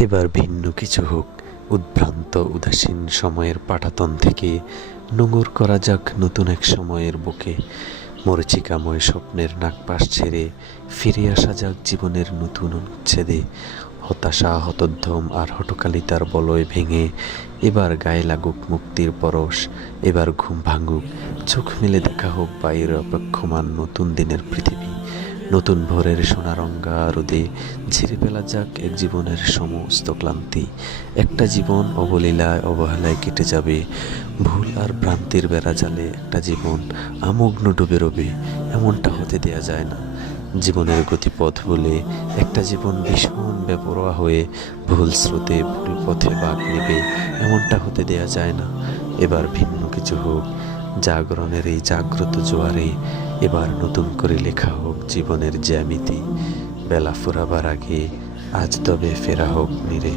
এবার ভিন্ন কিছু হোক। উদ্ভ্রান্ত উদাসীন সময়ের পাটাতন থেকে নোঙর করা যাক নতুন এক সময়ের বুকে। মরীচিকাময় স্বপ্নের নাগপাশ ছেড়ে ফিরে আসা যাক জীবনের নতুন অনুচ্ছেদে। হতাশা, হতোদ্যম আর হটকালিতার বলয় ভেঙে এবার গায়ে লাগুক মুক্তির পরশ। এবার ঘুম ভাঙুক, চোখ মেলে দেখা হোক বাইরে অপেক্ষমান নতুন দিনের পৃথিবী। নতুন ভোরের সোনারঙ্গা রোদে ঝেড়ে ফেলা যাক এক জীবনের সমস্ত ক্লান্তি। একটা জীবন অবলীলায় অবহেলায় কেটে যাবে, ভুল আর ভ্রান্তির বেড়াজালে একটা জীবন আমগ্ন ডুবে রবে। এমনটা হতে দেয়া যায় না। জীবনের গতিপথ বলে একটা জীবন ভীষণ বেপরোয়া হয়ে ভুল স্রোতে ভুল পথে বাঁক নেবে। এমনটা হতে দেয়া যায় না। এবার ভিন্ন কিছু হোক। জাগরণের এই জাগ্রত জোয়ারে এবার নতুন করে লেখা হোক জীবনের জ্যামিতি। বেলা ফুরাবার আগে আজ তবে ফেরা হোক নিরে।